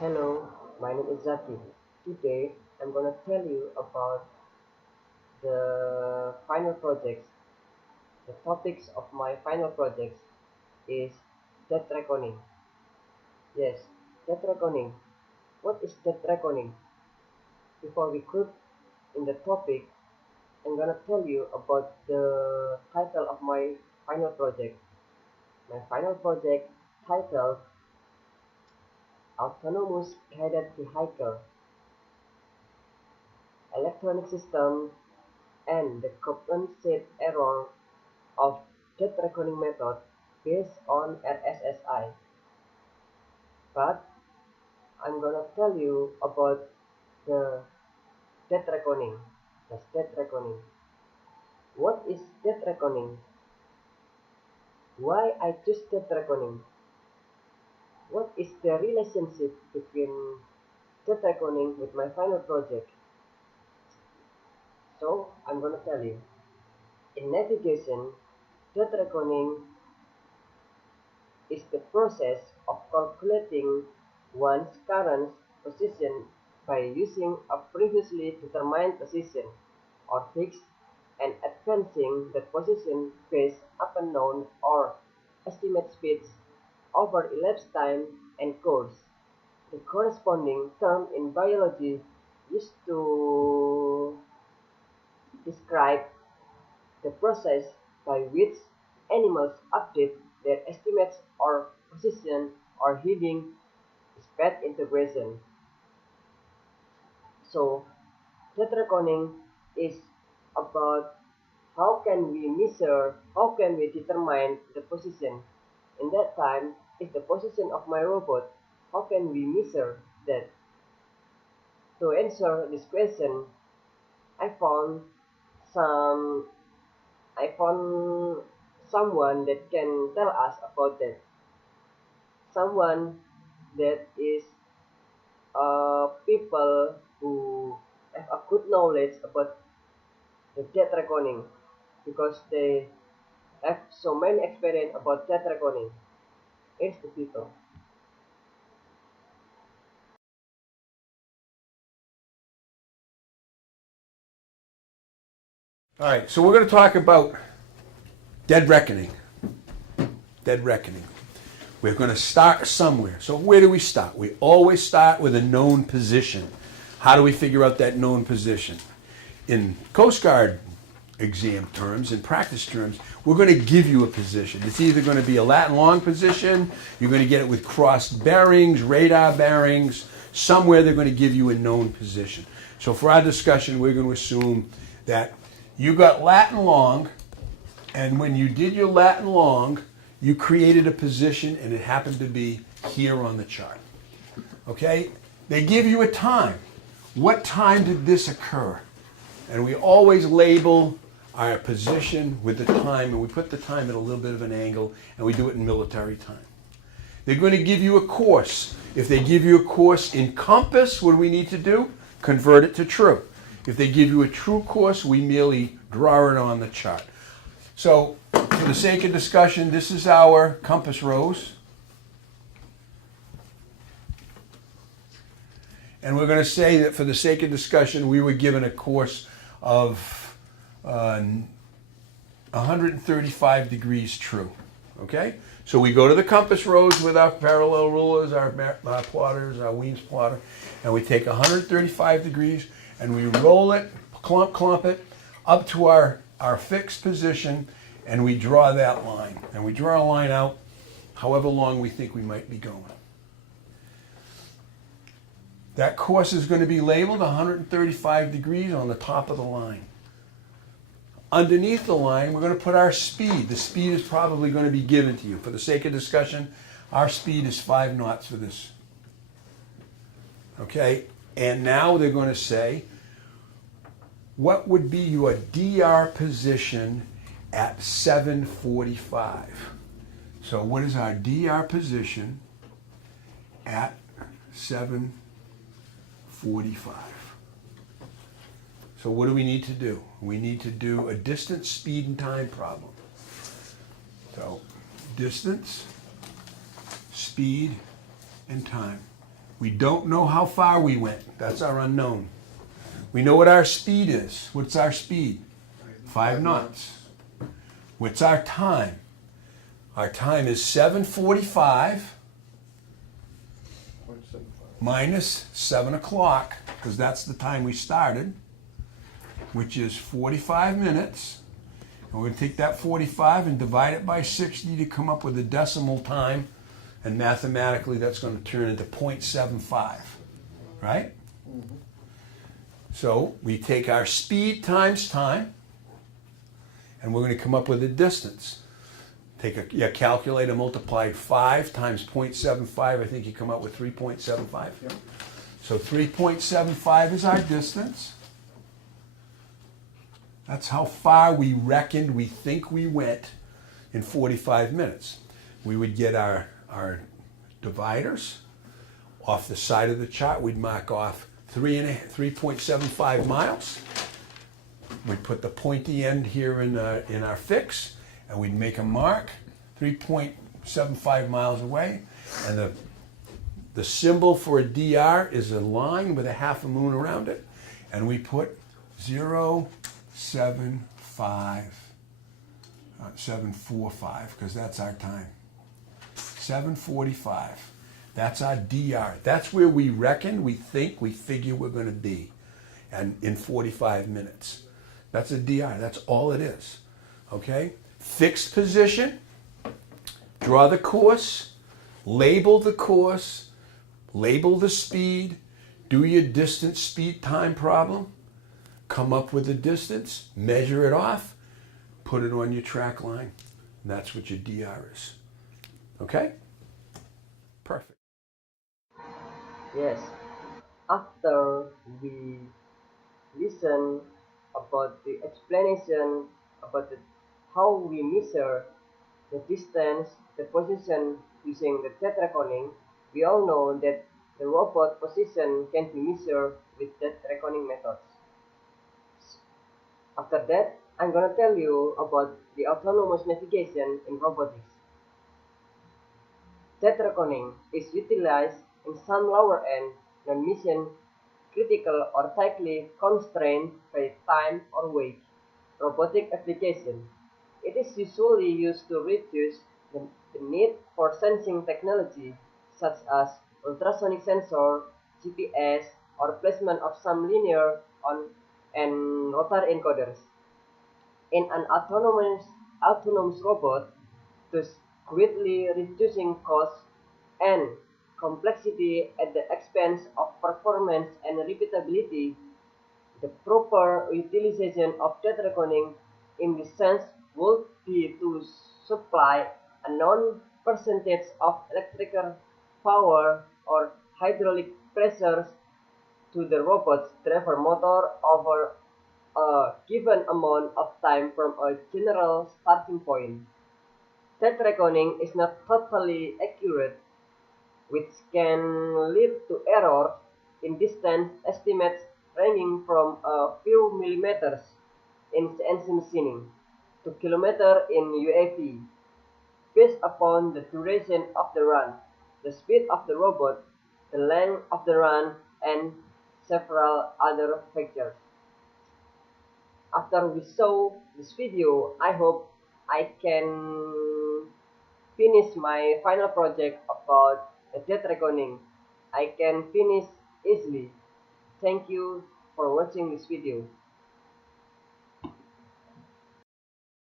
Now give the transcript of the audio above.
Hello, my name is Zaky. Today I'm gonna tell you about the final projects. The topics of my final projects is death reckoning. Yes, death reckoning. What is death reckoning? Before we could in the topic, I'm gonna tell you about the title of my final project. My final project titled Autonomous Guided Vehicle, Electronic System and the compensate error of death reckoning method based on RSSI. But I'm gonna tell you about the death reckoning. That's death reckoning. What is death reckoning? Why I choose death reckoning? What is the relationship between death reckoning with my final project? So I'm gonna tell you. In navigation, death reckoning is the process of calculating one's current position by using a previously determined position or fixed and advancing that position based upon known or estimate speeds over elapsed time and course. The corresponding term in biology used to describe the process by which animals update their estimates or position or heading is path integration. So data reckoning is about how can we determine the position. In that time, is the position of my robot, how can we measure that? To answer this question, I found some I found someone that can tell us about that. Someone that is people who have a good knowledge about the death reckoning because they have so many experience about death reckoning. It's the people. All right, so we're going to talk about dead reckoning. Dead reckoning. We're going to start somewhere. So where do we start? We always start with a known position. How do we figure out that known position? In Coast Guard exam terms, in practice terms, we're going to give you a position. It's either going to be a lat and long position, you're going to get it with crossed bearings, radar bearings, somewhere they're going to give you a known position. So for our discussion, we're going to assume that you got lat and long, and when you did your lat and long, you created a position and it happened to be here on the chart. Okay? They give you a time. What time did this occur? And we always label our position with the time, and we put the time at a little bit of an angle, and we do it in military time. They're going to give you a course. If they give you a course in compass, what do we need to do? Convert it to true. If they give you a true course, we merely draw it on the chart. So, for the sake of discussion, this is our compass rose. And we're going to say that for the sake of discussion, we were given a course of 135 degrees true. Okay? So we go to the compass rose with our parallel rulers, our plotters, our Wiens plotter, and we take 135 degrees and we roll it, clump it, up to our fixed position, and we draw that line. And we draw a line out however long we think we might be going. That course is going to be labeled 135 degrees on the top of the line. Underneath the line, we're going to put our speed. The speed is probably going to be given to you. For the sake of discussion, our speed is 5 knots for this. Okay? And now they're going to say, what would be your DR position at 7:45? So what is our DR position at 7:45? So what do we need to do? We need to do a distance, speed, and time problem. So distance, speed, and time. We don't know how far we went. That's our unknown. We know what our speed is. What's our speed? 5 knots. What's our time? Our time is 7:45 minus 7 o'clock, because that's the time we started, which is 45 minutes. And we're going to take that 45 and divide it by 60 to come up with a decimal time. And mathematically, that's going to turn into 0.75, right? Mm-hmm. So we take our speed times time, and we're going to come up with a distance. Take a calculator, multiply 5 times 0.75. I think you come up with 3.75. Yep. So 3.75 is our distance. That's how far we reckoned we think we went in 45 minutes. We would get our dividers. Off the side of the chart, we'd mark off 3.75 miles. We'd put the pointy end here in our fix, and we'd make a mark 3.75 miles away. And the symbol for a DR is a line with a half a moon around it. And we put 745, because that's our time. 7:45. That's our DR. That's where we reckon, we think, we figure we're going to be, and in 45 minutes. That's a DR. That's all it is. Okay? Fixed position. Draw the course. Label the course. Label the speed. Do your distance speed time problem. Come up with the distance. Measure it off. Put it on your track line. And that's what your DR is. Okay? Perfect. Yes. After we listen about the explanation about how we measure the distance, the position using the dead reckoning, we all know that the robot position can be measured with dead reckoning methods. After that, I'm gonna tell you about the autonomous navigation in robotics. Dead reckoning is utilized in some lower-end, non-mission critical or tightly constrained by time or weight robotic application. It is usually used to reduce the need for sensing technology such as ultrasonic sensor, GPS, or placement of some linear on and rotary encoders. In an autonomous robot, thus greatly reducing cost and complexity at the expense of performance and repeatability. The proper utilization of data reckoning in this sense would be to supply a known percentage of electrical power or hydraulic pressures to the robot's driver motor over a given amount of time from a general starting point. Data reckoning is not totally accurate, which can lead to errors in distance estimates ranging from a few millimeters in CNC machining to kilometers in UAV, based upon the duration of the run, the speed of the robot, the length of the run, and several other factors. After we saw this video, I hope I can finish my final project about the death reckoning. I can finish easily. Thank you for watching this video.